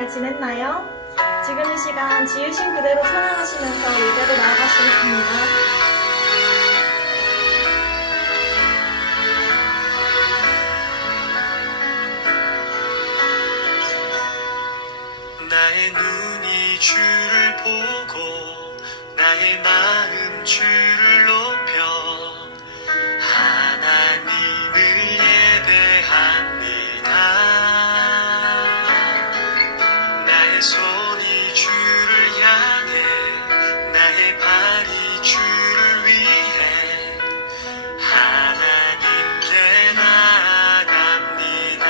잘 지냈나요? 지금 이 시간 지으신 그대로 찬양하시면서 예배로 나아가시겠습니다. 나의 눈이 주를 보고 나의 마음 주를 높여 하나님을 예배합니다. 나의 손이 주를 향해 나의 발이 주를 위해 하나님께 나아갑니다.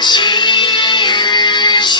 지으신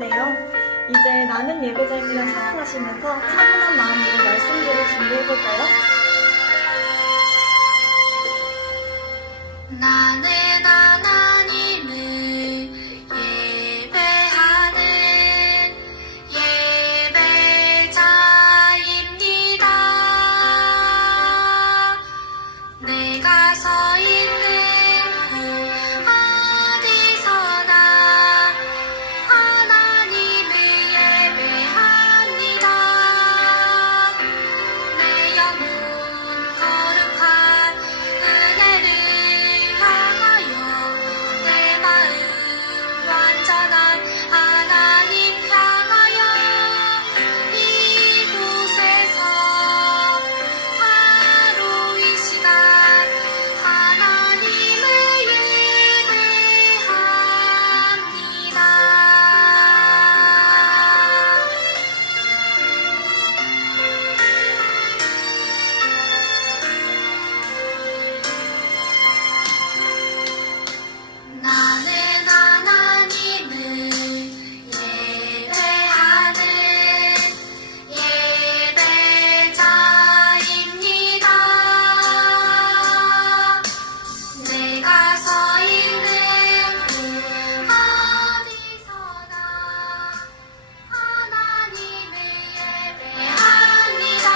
시간인데요. 이제 나는 예배자입니다 찬양하시면서 차분한 마음으로 말씀들을 준비해볼까요? 나는 하나님을 예배하는 예배자입니다. 내가 서 있는 곳 어디서나 하나님을 예배합니다. 내 영혼 거룩한 은혜를 향하여 내 마음 완전한 하나님 향하여 이곳에서 바로 이 시간 하나님을 예배합니다. 나는 하나님을 예배하는 예배자입니다. 내가 서 있는 곳 어디서나 하나님을 예배합니다.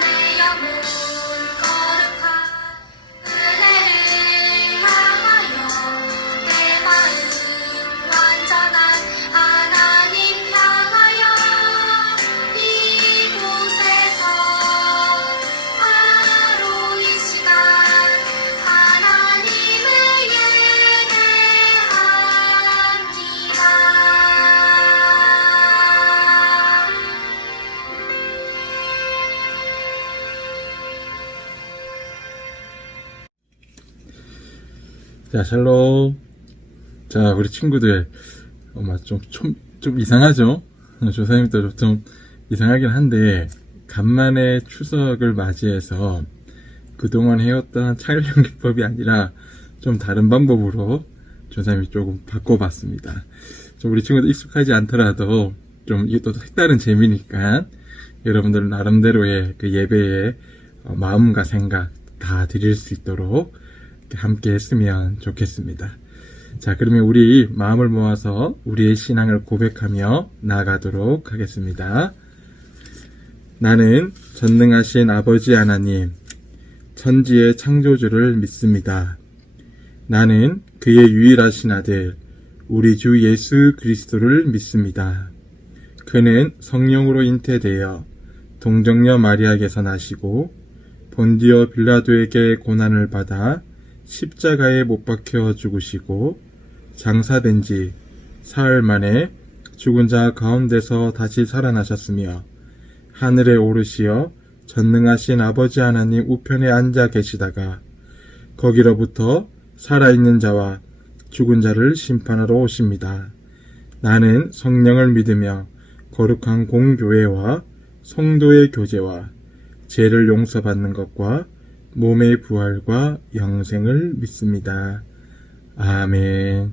내 영혼 거룩한 은혜를 향하여 내 마음 완전한 하나님 향하여 이곳에서 바로 이 시간 하나님을 예배합니다. 자, 샬롬. 자, 우리 친구들. 좀 이상하죠? 조사님도 좀 이상하긴 한데, 간만에 추석을 맞이해서 그동안 해왔던 촬영 기법이 아니라 좀 다른 방법으로 조사님이 조금 바꿔봤습니다. 좀 우리 친구들 익숙하지 않더라도 좀 이게 또 색다른 재미니까 여러분들 나름대로의 그 예배의 마음과 생각 다 드릴 수 있도록 함께 했으면 좋겠습니다. 자, 그러면 우리 마음을 모아서 우리의 신앙을 고백하며 나아가도록 하겠습니다. 나는 전능하신 아버지 하나님, 천지의 창조주를 믿습니다. 나는 그의 유일하신 아들, 우리 주 예수 그리스도를 믿습니다. 그는 성령으로 잉태되어 동정녀 마리아에게서 나시고 본디오 빌라도에게 고난을 받아 십자가에 못 박혀 죽으시고 장사된 지 사흘 만에 죽은 자 가운데서 다시 살아나셨으며 하늘에 오르시어 전능하신 아버지 하나님 우편에 앉아 계시다가 거기로부터 살아있는 자와 죽은 자를 심판하러 오십니다. 나는 성령을 믿으며 거룩한 공교회와 성도의 교제와 죄를 용서받는 것과 몸의 부활과 영생을 믿습니다. 아멘.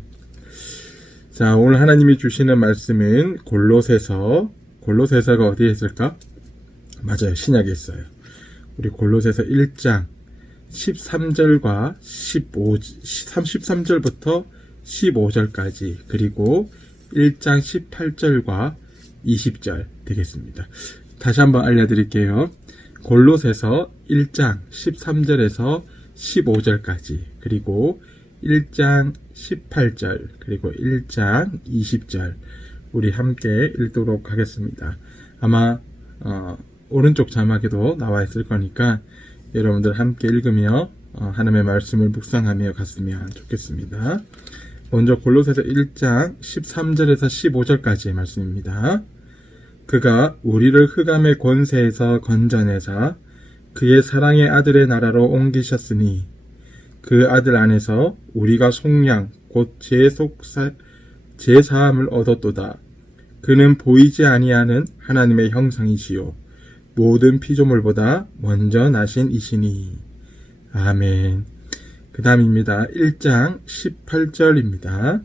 자, 오늘 하나님이 주시는 말씀은 골로새서가 어디에 있을까? 맞아요. 신약에 있어요. 우리 골로새서 1장 13절과 33절부터 15절까지 그리고 1장 18절과 20절 되겠습니다. 다시 한번 알려드릴게요. 골로새서 1장 13절에서 15절까지 그리고 1장 18절 그리고 1장 20절 우리 함께 읽도록 하겠습니다. 아마 오른쪽 자막에도 나와 있을 거니까 여러분들 함께 읽으며 하나님의 말씀을 묵상하며 갔으면 좋겠습니다. 먼저 골로새서 1장 13절에서 15절까지의 말씀입니다. 그가 우리를 흑암의 권세에서 건져내사 그의 사랑의 아들의 나라로 옮기셨으니 그 아들 안에서 우리가 속량 곧 제사함을 얻었도다. 그는 보이지 아니하는 하나님의 형상이시요 모든 피조물보다 먼저 나신 이시니. 아멘. 그 다음입니다. 1장 18절입니다.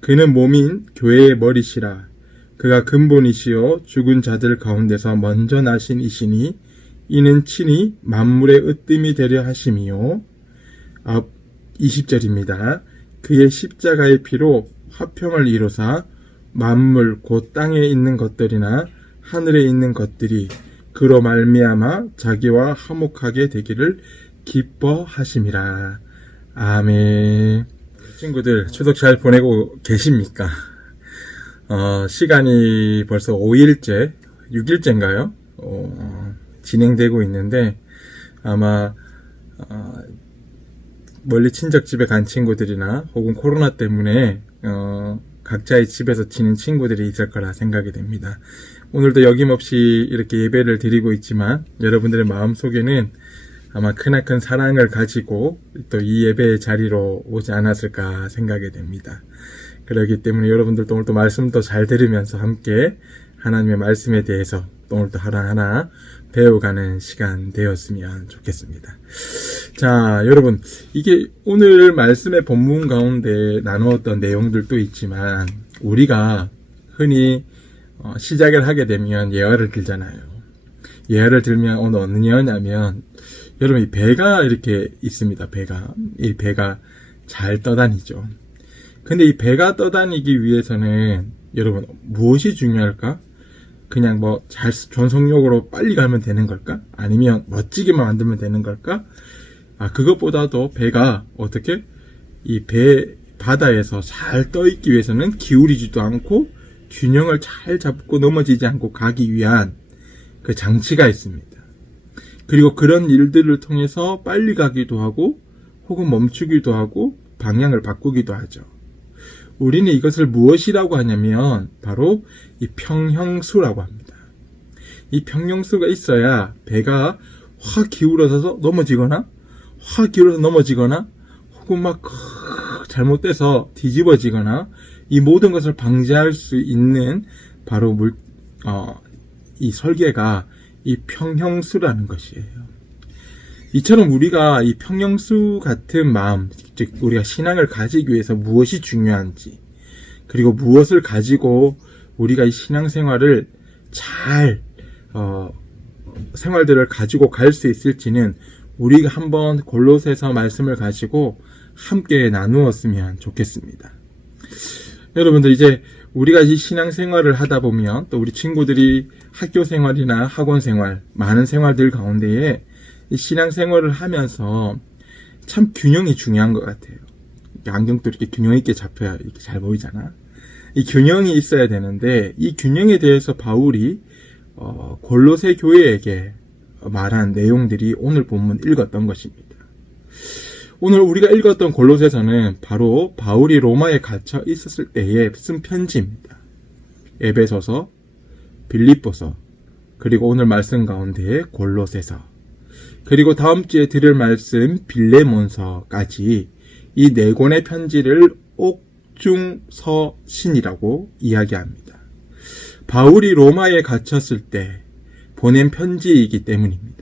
그는 몸인 교회의 머리시라. 그가 근본이시요 죽은 자들 가운데서 먼저 나신 이시니 이는 친히 만물의 으뜸이 되려 하심이요. 20절입니다. 그의 십자가의 피로 화평을 이루사 만물 곧 땅에 있는 것들이나 하늘에 있는 것들이 그로 말미암아 자기와 화목하게 되기를 기뻐하심이라. 아멘. 친구들 추석 잘 보내고 계십니까? 시간이 벌써 5일째, 6일째인가요? 진행되고 있는데 아마 멀리 친척집에 간 친구들이나 혹은 코로나 때문에 각자의 집에서 지낸 친구들이 있을 거라 생각이 됩니다. 오늘도 여김없이 이렇게 예배를 드리고 있지만 여러분들의 마음속에는 아마 크나큰 사랑을 가지고 또 이 예배의 자리로 오지 않았을까 생각이 됩니다. 그렇기 때문에 여러분들도 오늘 또 말씀도 잘 들으면서 함께 하나님의 말씀에 대해서 또 오늘 또 하나하나 배워가는 시간 되었으면 좋겠습니다. 자, 여러분, 이게 오늘 말씀의 본문 가운데 나누었던 내용들도 있지만 우리가 흔히 시작을 하게 되면 예화를 들잖아요. 예화를 들면 오늘 어느 예화냐면 여러분 이 배가 이렇게 있습니다. 이 배가 잘 떠다니죠. 근데 이 배가 떠다니기 위해서는 여러분 무엇이 중요할까? 그냥 뭐 잘 전속력으로 빨리 가면 되는 걸까? 아니면 멋지게만 만들면 되는 걸까? 그것보다도 배가 어떻게 이 배 바다에서 잘 떠 있기 위해서는 기울이지도 않고 균형을 잘 잡고 넘어지지 않고 가기 위한 그 장치가 있습니다. 그리고 그런 일들을 통해서 빨리 가기도 하고 혹은 멈추기도 하고 방향을 바꾸기도 하죠. 우리는 이것을 무엇이라고 하냐면 바로 이 평형수라고 합니다. 이 평형수가 있어야 배가 확 기울어서 넘어지거나 혹은 막 잘못돼서 뒤집어지거나 이 모든 것을 방지할 수 있는 바로 이 설계가 이 평형수라는 것이에요. 이처럼 우리가 이 평형수 같은 마음, 즉 우리가 신앙을 가지기 위해서 무엇이 중요한지, 그리고 무엇을 가지고 우리가 이 신앙생활을 잘 생활들을 가지고 갈 수 있을지는 우리가 한번 골로새서 말씀을 가지고 함께 나누었으면 좋겠습니다. 여러분들 이제 우리가 이 신앙생활을 하다 보면 또 우리 친구들이 학교 생활이나 학원 생활, 많은 생활들 가운데에 이 신앙생활을 하면서 참 균형이 중요한 것 같아요. 안경도 이렇게 균형 있게 잡혀야 이렇게 잘 보이잖아. 이 균형이 있어야 되는데 이 균형에 대해서 바울이 골로새 교회에게 말한 내용들이 오늘 본문 읽었던 것입니다. 오늘 우리가 읽었던 골로새서는 바로 바울이 로마에 갇혀 있었을 때에 쓴 편지입니다. 에베소서, 빌립보서, 그리고 오늘 말씀 가운데에 골로새서, 그리고 다음 주에 들을 말씀 빌레몬서까지 이 네 권의 편지를 옥중서신이라고 이야기합니다. 바울이 로마에 갇혔을 때 보낸 편지이기 때문입니다.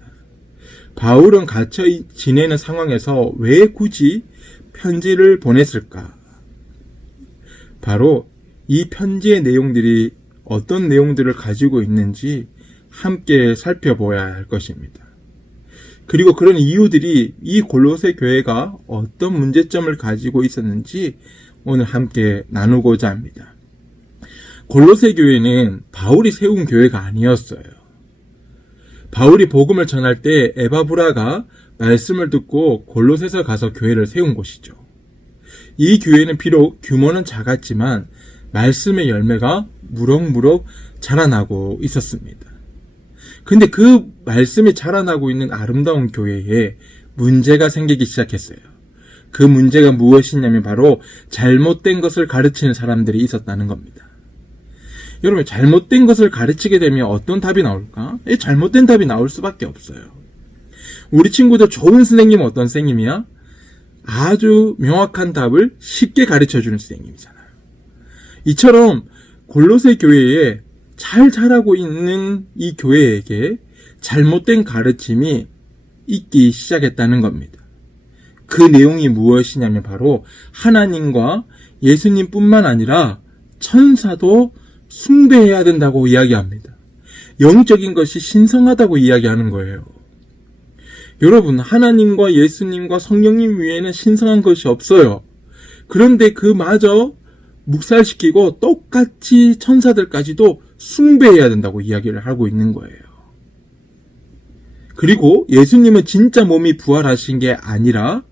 바울은 갇혀 지내는 상황에서 왜 굳이 편지를 보냈을까? 바로 이 편지의 내용들이 어떤 내용들을 가지고 있는지 함께 살펴보아야 할 것입니다. 그리고 그런 이유들이 이 골로새 교회가 어떤 문제점을 가지고 있었는지 오늘 함께 나누고자 합니다. 골로새 교회는 바울이 세운 교회가 아니었어요. 바울이 복음을 전할 때 에바브라가 말씀을 듣고 골로새서 가서 교회를 세운 곳이죠. 이 교회는 비록 규모는 작았지만 말씀의 열매가 무럭무럭 자라나고 있었습니다. 근데 그 말씀이 자라나고 있는 아름다운 교회에 문제가 생기기 시작했어요. 그 문제가 무엇이냐면 바로 잘못된 것을 가르치는 사람들이 있었다는 겁니다. 여러분, 잘못된 것을 가르치게 되면 어떤 답이 나올까? 잘못된 답이 나올 수밖에 없어요. 우리 친구들 좋은 선생님은 어떤 선생님이야? 아주 명확한 답을 쉽게 가르쳐주는 선생님이잖아요. 이처럼 골로새 교회에 잘 자라고 있는 이 교회에게 잘못된 가르침이 있기 시작했다는 겁니다. 그 내용이 무엇이냐면 바로 하나님과 예수님뿐만 아니라 천사도 숭배해야 된다고 이야기합니다. 영적인 것이 신성하다고 이야기하는 거예요. 여러분, 하나님과 예수님과 성령님 위에는 신성한 것이 없어요. 그런데 그마저 묵살시키고 똑같이 천사들까지도 숭배해야 된다고 이야기를 하고 있는 거예요. 그리고 예수님은 진짜 몸이 부활하신 게 아니라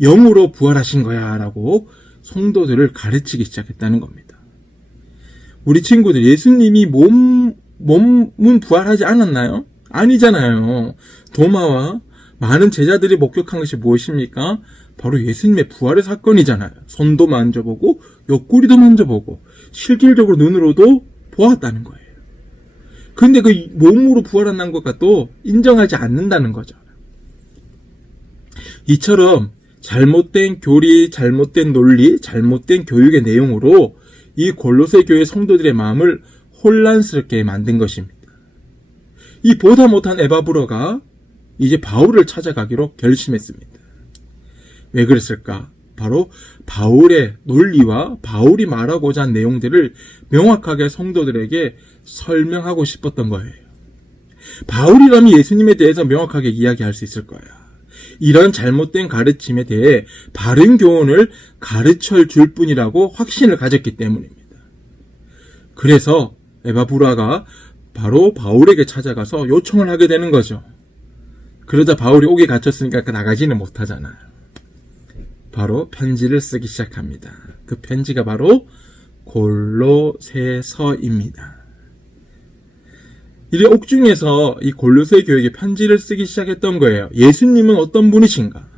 영으로 부활하신 거야 라고 성도들을 가르치기 시작했다는 겁니다. 우리 친구들, 예수님이 몸은 부활하지 않았나요? 아니잖아요. 도마와 많은 제자들이 목격한 것이 무엇입니까? 바로 예수님의 부활의 사건이잖아요. 손도 만져보고 옆구리도 만져보고 실질적으로 눈으로도 보았다는 거예요. 근데 그 몸으로 부활한 것과 또 인정하지 않는다는 거죠. 이처럼 잘못된 교리, 잘못된 논리, 잘못된 교육의 내용으로 이 골로새 교회 성도들의 마음을 혼란스럽게 만든 것입니다. 이 보다 못한 에바브로가 이제 바울을 찾아가기로 결심했습니다. 왜 그랬을까? 바로 바울의 논리와 바울이 말하고자 한 내용들을 명확하게 성도들에게 설명하고 싶었던 거예요. 바울이라면 예수님에 대해서 명확하게 이야기할 수 있을 거야. 이런 잘못된 가르침에 대해 바른 교훈을 가르쳐 줄 뿐이라고 확신을 가졌기 때문입니다. 그래서 에바브라가 바로 바울에게 찾아가서 요청을 하게 되는 거죠. 그러자 바울이 옥에 갇혔으니까 나가지는 못하잖아요. 바로 편지를 쓰기 시작합니다. 그 편지가 바로 골로새서입니다. 이 옥중에서 이 골로새 교회에게 편지를 쓰기 시작했던 거예요. 예수님은 어떤 분이신가?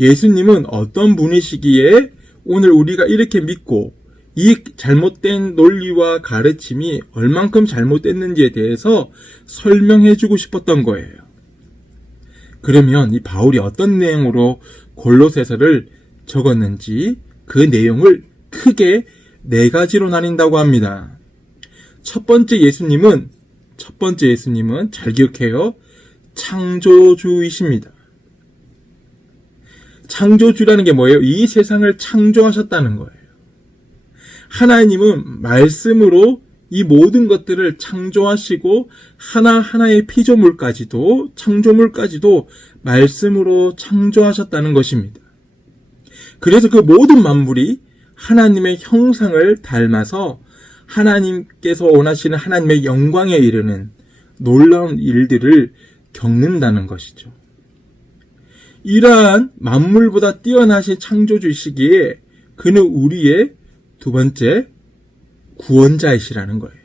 예수님은 어떤 분이시기에 오늘 우리가 이렇게 믿고 이 잘못된 논리와 가르침이 얼만큼 잘못됐는지에 대해서 설명해주고 싶었던 거예요. 그러면 이 바울이 어떤 내용으로 골로새서를 적었는지 그 내용을 크게 4가지로 나뉜다고 합니다. 첫 번째 예수님은 잘 기억해요. 창조주이십니다. 창조주라는 게 뭐예요? 이 세상을 창조하셨다는 거예요. 하나님은 말씀으로 이 모든 것들을 창조하시고 하나하나의 피조물까지도 창조물까지도 말씀으로 창조하셨다는 것입니다. 그래서 그 모든 만물이 하나님의 형상을 닮아서 하나님께서 원하시는 하나님의 영광에 이르는 놀라운 일들을 겪는다는 것이죠. 이러한 만물보다 뛰어나신 창조주이시기에 그는 우리의 두 번째 구원자이시라는 거예요.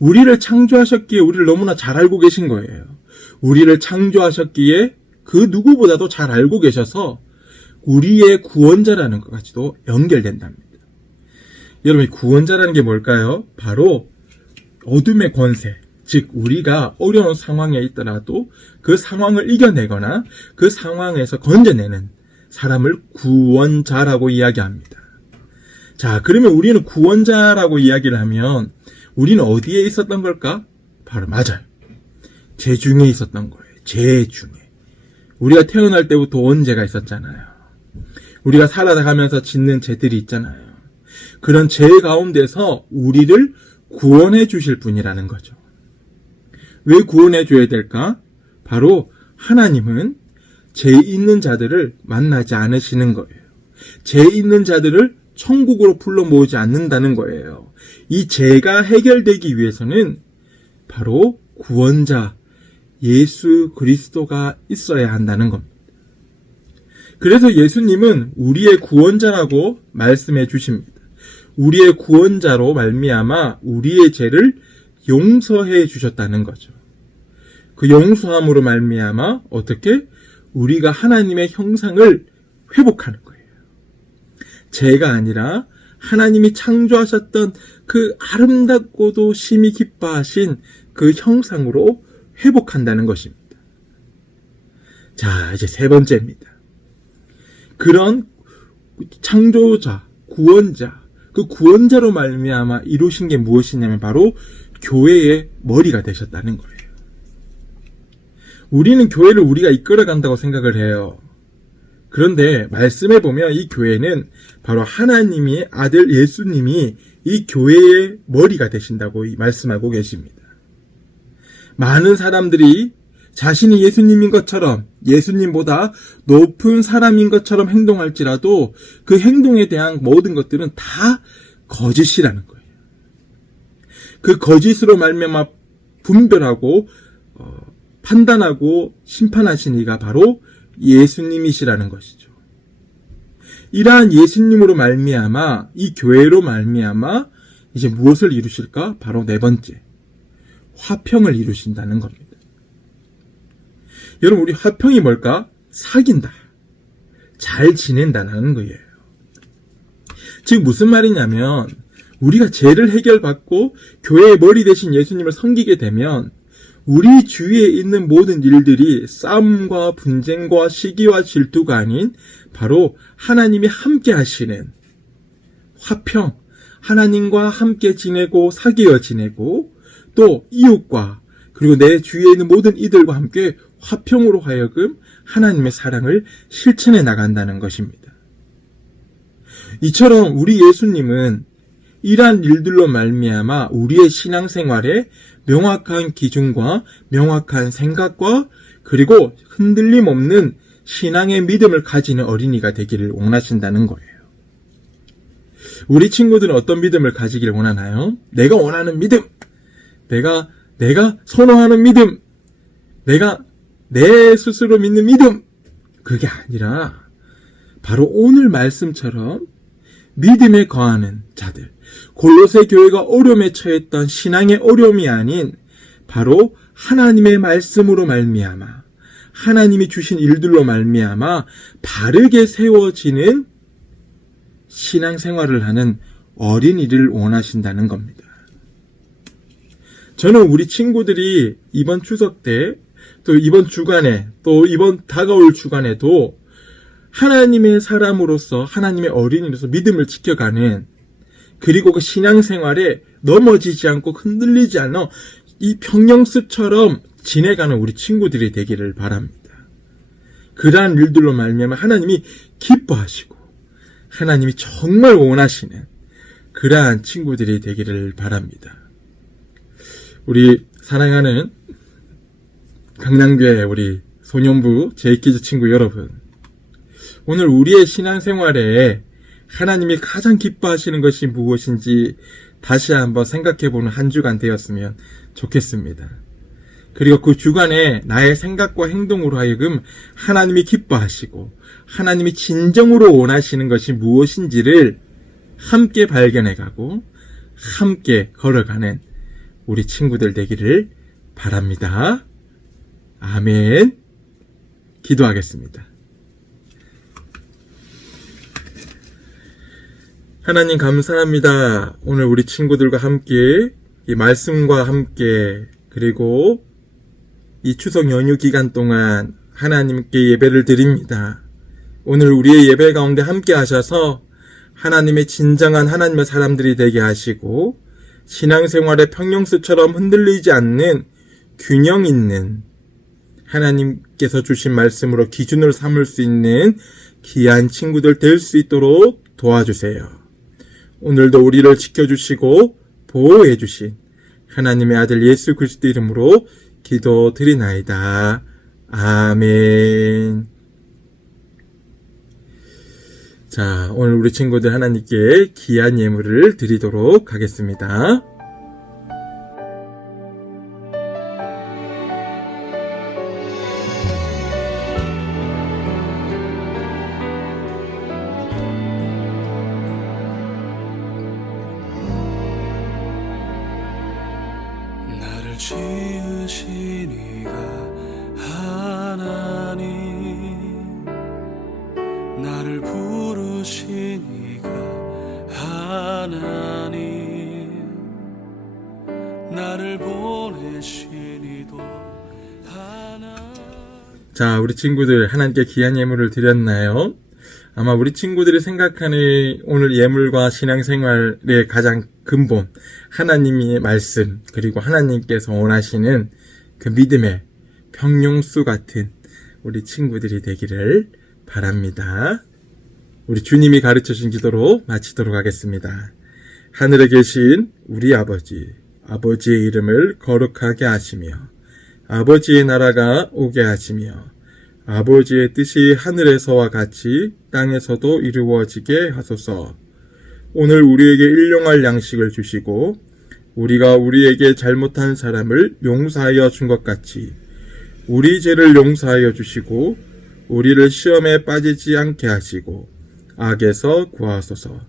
우리를 창조하셨기에 우리를 너무나 잘 알고 계신 거예요. 우리를 창조하셨기에 그 누구보다도 잘 알고 계셔서 우리의 구원자라는 것까지도 연결된답니다. 여러분, 구원자라는 게 뭘까요? 바로 어둠의 권세, 즉 우리가 어려운 상황에 있더라도 그 상황을 이겨내거나 그 상황에서 건져내는 사람을 구원자라고 이야기합니다. 자, 그러면 우리는 구원자라고 이야기를 하면 우리는 어디에 있었던 걸까? 바로 맞아요. 죄 중에 있었던 거예요. 죄 중에. 우리가 태어날 때부터 원죄가 있었잖아요. 우리가 살아가면서 짓는 죄들이 있잖아요. 그런 죄 가운데서 우리를 구원해 주실 분이라는 거죠. 왜 구원해 줘야 될까? 바로 하나님은 죄 있는 자들을 만나지 않으시는 거예요. 죄 있는 자들을 천국으로 불러 모으지 않는다는 거예요. 이 죄가 해결되기 위해서는 바로 구원자 예수 그리스도가 있어야 한다는 겁니다. 그래서 예수님은 우리의 구원자라고 말씀해 주십니다. 우리의 구원자로 말미암아 우리의 죄를 용서해 주셨다는 거죠. 그 용서함으로 말미암아 어떻게? 우리가 하나님의 형상을 회복하는 거예요. 죄가 아니라 하나님이 창조하셨던 그 아름답고도 심히 기뻐하신 그 형상으로 회복한다는 것입니다. 자, 이제 세 번째입니다. 그런 창조자, 구원자, 그 구원자로 말미암아 이루신 게 무엇이냐면 바로 교회의 머리가 되셨다는 거예요. 우리는 교회를 우리가 이끌어간다고 생각을 해요. 그런데 말씀에 보면 이 교회는 바로 하나님의 아들 예수님이 이 교회의 머리가 되신다고 말씀하고 계십니다. 많은 사람들이 자신이 예수님인 것처럼 예수님보다 높은 사람인 것처럼 행동할지라도 그 행동에 대한 모든 것들은 다 거짓이라는 거예요. 그 거짓으로 말미암아 분별하고 판단하고 심판하신 이가 바로 예수님이시라는 것이죠. 이러한 예수님으로 말미암아 이 교회로 말미암아 이제 무엇을 이루실까? 바로 네 번째, 화평을 이루신다는 겁니다. 여러분, 우리 화평이 뭘까? 사귄다, 잘 지낸다는 거예요. 즉 무슨 말이냐면 우리가 죄를 해결받고 교회의 머리 대신 예수님을 섬기게 되면 우리 주위에 있는 모든 일들이 싸움과 분쟁과 시기와 질투가 아닌 바로 하나님이 함께 하시는 화평, 하나님과 함께 지내고 사귀어 지내고 또 이웃과 그리고 내 주위에 있는 모든 이들과 함께 화평으로 하여금 하나님의 사랑을 실천해 나간다는 것입니다. 이처럼 우리 예수님은 이러한 일들로 말미암아 우리의 신앙생활에 명확한 기준과 명확한 생각과 그리고 흔들림 없는 신앙의 믿음을 가지는 어린이가 되기를 원하신다는 거예요. 우리 친구들은 어떤 믿음을 가지기를 원하나요? 내가 원하는 믿음, 내가 선호하는 믿음, 내가 내 스스로 믿는 믿음, 그게 아니라 바로 오늘 말씀처럼 믿음에 거하는 자들, 골로새 교회가 어려움에 처했던 신앙의 어려움이 아닌 바로 하나님의 말씀으로 말미암아 하나님이 주신 일들로 말미암아 바르게 세워지는 신앙생활을 하는 어린이를 원하신다는 겁니다. 저는 우리 친구들이 이번 추석 때 또 이번 주간에 또 이번 다가올 주간에도 하나님의 사람으로서 하나님의 어린이로서 믿음을 지켜가는 그리고 그 신앙생활에 넘어지지 않고 흔들리지 않아 이 평영숲처럼 지내가는 우리 친구들이 되기를 바랍니다. 그러한 일들로 말미암아 하나님이 기뻐하시고 하나님이 정말 원하시는 그러한 친구들이 되기를 바랍니다. 우리 사랑하는 강남교회 우리 소년부 제이키즈 친구 여러분, 오늘 우리의 신앙생활에 하나님이 가장 기뻐하시는 것이 무엇인지 다시 한번 생각해보는 한 주간 되었으면 좋겠습니다. 그리고 그 주간에 나의 생각과 행동으로 하여금 하나님이 기뻐하시고 하나님이 진정으로 원하시는 것이 무엇인지를 함께 발견해가고 함께 걸어가는 우리 친구들 되기를 바랍니다. 아멘. 기도하겠습니다. 하나님 감사합니다. 오늘 우리 친구들과 함께 이 말씀과 함께 그리고 이 추석 연휴 기간 동안 하나님께 예배를 드립니다. 오늘 우리의 예배 가운데 함께 하셔서 하나님의 진정한 하나님의 사람들이 되게 하시고 신앙생활의 평영수처럼 흔들리지 않는 균형 있는 하나님께서 주신 말씀으로 기준을 삼을 수 있는 귀한 친구들 될 수 있도록 도와주세요. 오늘도 우리를 지켜주시고 보호해 주신 하나님의 아들 예수 그리스도 이름으로 기도드리나이다. 아멘. 자, 오늘 우리 친구들 하나님께 귀한 예물을 드리도록 하겠습니다. 나를 지으신 이가 하나님, 나를 부르신 이가 하나님, 나를 보내신 이도 하나님. 자, 우리 친구들 하나님께 귀한 예물을 드렸나요? 아마 우리 친구들이 생각하는 오늘 예물과 신앙생활의 가장 근본, 하나님의 말씀, 그리고 하나님께서 원하시는 그 믿음의 평용수 같은 우리 친구들이 되기를 바랍니다. 우리 주님이 가르쳐주신 기도로 마치도록 하겠습니다. 하늘에 계신 우리 아버지, 아버지의 이름을 거룩하게 하시며 아버지의 나라가 오게 하시며 아버지의 뜻이 하늘에서와 같이 땅에서도 이루어지게 하소서. 오늘 우리에게 일용할 양식을 주시고 우리가 우리에게 잘못한 사람을 용서하여 준 것 같이 우리 죄를 용서하여 주시고 우리를 시험에 빠지지 않게 하시고 악에서 구하소서.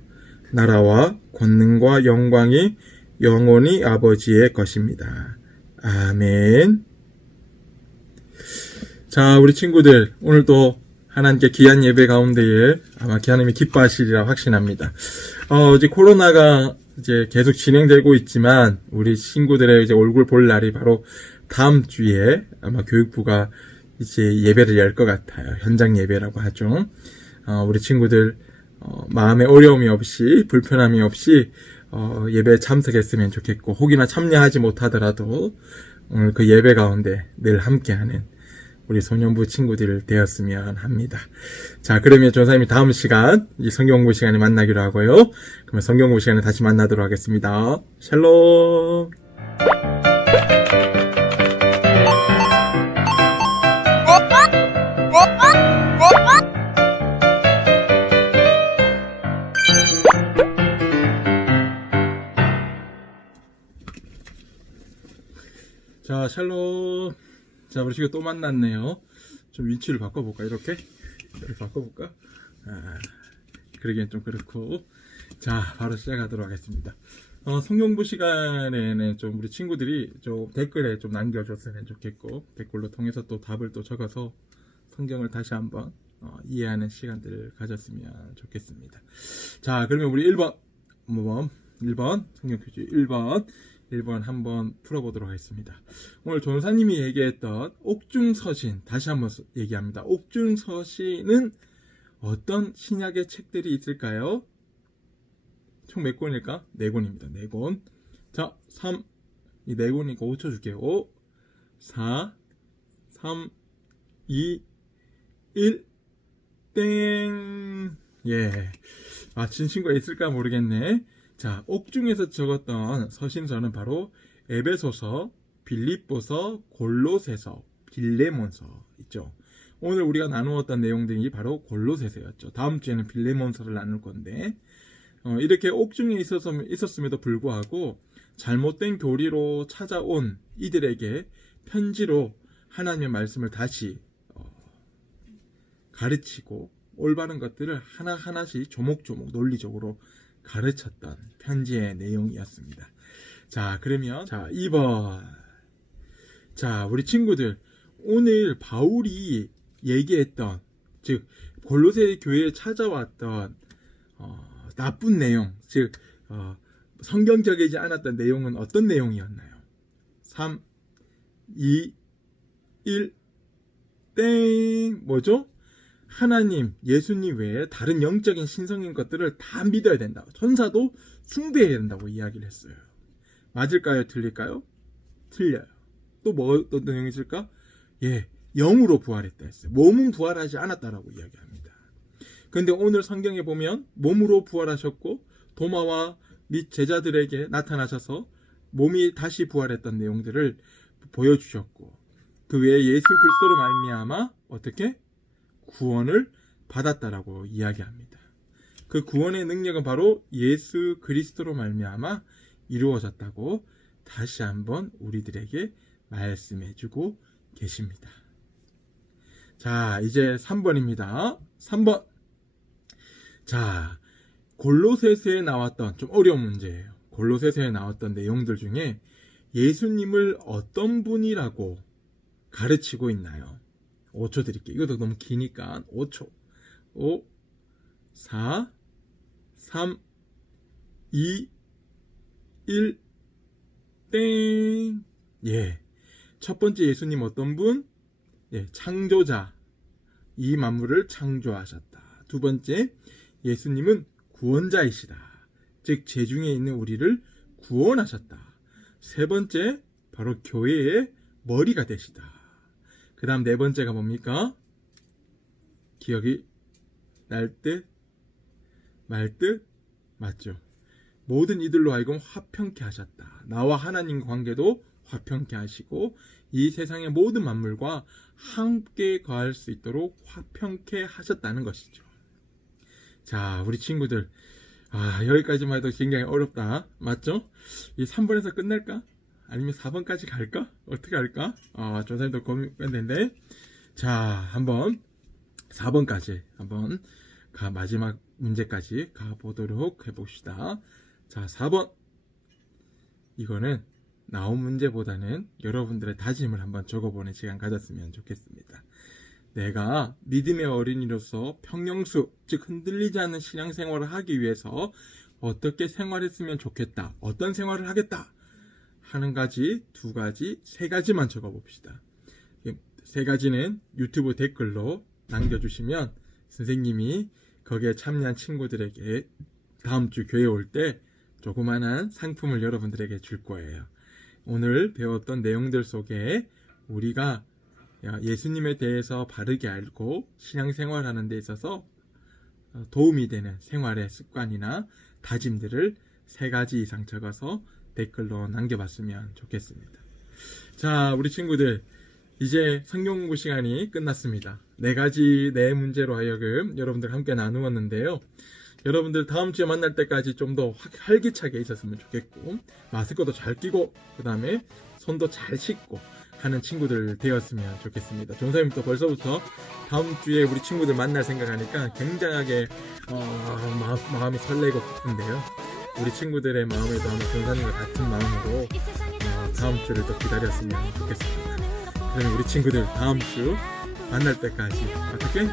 나라와 권능과 영광이 영원히 아버지의 것입니다. 아멘. 자, 우리 친구들, 오늘도 하나님께 귀한 예배 가운데에 아마 하나님이 기뻐하시리라 확신합니다. 이제 코로나가 이제 계속 진행되고 있지만 우리 친구들의 이제 얼굴 볼 날이 바로 다음 주에 아마 교육부가 이제 예배를 열 것 같아요. 현장 예배라고 하죠. 우리 친구들 마음에 어려움이 없이 불편함이 없이 예배에 참석했으면 좋겠고 혹이나 참여하지 못하더라도 오늘 그 예배 가운데 늘 함께하는 우리 소년부 친구들 되었으면 합니다. 자, 그러면 전사님이 다음 시간 이 성경공부 시간에 만나기로 하고요. 그러면 성경공부 시간에 다시 만나도록 하겠습니다. 샬롬. 자, 샬롬. 자, 우리 지금 또 만났네요. 좀 위치를 바꿔볼까? 이렇게 바꿔볼까? 그러기엔 좀 그렇고. 자, 바로 시작하도록 하겠습니다. 성경부 시간에는 좀 우리 친구들이 좀 댓글에 좀 남겨줬으면 좋겠고, 댓글로 통해서 또 답을 또 적어서 성경을 다시 한번 이해하는 시간들을 가졌으면 좋겠습니다. 자, 그러면 우리 1번 성경 퀴즈 1번 한번 풀어보도록 하겠습니다. 오늘 전사님이 얘기했던 옥중서신 다시 한번 얘기합니다. 옥중서신은 어떤 신약의 책들이 있을까요? 총 몇 권일까? 4권입니다. 4권. 자, 3. 이 4권이니까 5초 줄게요. 5, 4, 3, 2, 1, 땡. 예. 맞힌 친구가 있을까 모르겠네. 자, 옥중에서 적었던 서신서는 바로 에베소서, 빌립보서, 골로새서, 빌레몬서 있죠. 오늘 우리가 나누었던 내용들이 바로 골로새서였죠. 다음 주에는 빌레몬서를 나눌 건데 이렇게 옥중에 있었음에도 불구하고 잘못된 교리로 찾아온 이들에게 편지로 하나님의 말씀을 다시 가르치고 올바른 것들을 하나하나씩 조목조목 논리적으로 가르쳤던 편지의 내용이었습니다. 자, 그러면 2번. 자, 우리 친구들, 오늘 바울이 얘기했던, 즉 골로새 교회에 찾아왔던 나쁜 내용, 즉 성경적이지 않았던 내용은 어떤 내용이었나요? 3, 2, 1, 땡. 뭐죠? 하나님, 예수님 외에 다른 영적인 신성인 것들을 다 믿어야 된다. 천사도 숭배해야 된다고 이야기를 했어요. 맞을까요? 틀릴까요? 틀려요. 또 어떤 내용이 있을까? 예, 영으로 부활했다 했어요. 몸은 부활하지 않았다라고 이야기합니다. 그런데 오늘 성경에 보면 몸으로 부활하셨고 도마와 및 제자들에게 나타나셔서 몸이 다시 부활했던 내용들을 보여주셨고 그 외에 예수 그리스도로 말미암아 어떻게? 구원을 받았다라고 이야기합니다. 그 구원의 능력은 바로 예수 그리스도로 말미암아 이루어졌다고 다시 한번 우리들에게 말씀해주고 계십니다. 자, 이제 3번입니다. 3번. 자, 골로새서에 나왔던 좀 어려운 문제예요. 골로새서에 나왔던 내용들 중에 예수님을 어떤 분이라고 가르치고 있나요? 5초 드릴게요. 이것도 너무 기니까 5초. 5, 4, 3, 2, 1, 땡. 예. 첫 번째 예수님 어떤 분? 예, 창조자. 이 만물을 창조하셨다. 두 번째, 예수님은 구원자이시다. 즉, 죄중에 있는 우리를 구원하셨다. 세 번째, 바로 교회의 머리가 되시다. 그 다음 네 번째가 뭡니까? 기억이 날 듯, 말 듯, 맞죠? 모든 이들로 하여금 화평케 하셨다. 나와 하나님과 관계도 화평케 하시고 이 세상의 모든 만물과 함께 거할 수 있도록 화평케 하셨다는 것이죠. 자, 우리 친구들, 여기까지만 해도 굉장히 어렵다. 맞죠? 이 3번에서 끝낼까? 아니면 4번까지 갈까? 어떻게 할까? 조사님도 고민했는데, 자, 한번 4번까지 한번 마지막 문제까지 가보도록 해봅시다. 자, 4번. 이거는 나온 문제보다는 여러분들의 다짐을 한번 적어보는 시간 가졌으면 좋겠습니다. 내가 믿음의 어린이로서 평영수, 즉 흔들리지 않는 신앙생활을 하기 위해서 어떻게 생활했으면 좋겠다, 어떤 생활을 하겠다 하는 가지, 2가지, 3가지만 적어봅시다. 3가지는 유튜브 댓글로 남겨주시면 선생님이 거기에 참여한 친구들에게 다음 주 교회 올 때 조그만한 상품을 여러분들에게 줄 거예요. 오늘 배웠던 내용들 속에 우리가 예수님에 대해서 바르게 알고 신앙생활하는 데 있어서 도움이 되는 생활의 습관이나 다짐들을 3가지 이상 적어서 댓글로 남겨봤으면 좋겠습니다. 자, 우리 친구들, 이제 성경 공부 시간이 끝났습니다. 4가지 문제로 하여금 여러분들 함께 나누었는데요. 여러분들 다음 주에 만날 때까지 좀 더 활기차게 있었으면 좋겠고, 마스크도 잘 끼고, 그 다음에 손도 잘 씻고 하는 친구들 되었으면 좋겠습니다. 전사님도 벌써부터 다음 주에 우리 친구들 만날 생각하니까 굉장하게 마음이 설레고 기쁜데요. 우리 친구들의 마음에도 아마 전사님과 같은 마음으로 다음 주를 또 기다렸으면 좋겠습니다. 그러면 우리 친구들 다음 주 만날 때까지 어떻게?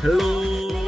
샬롬!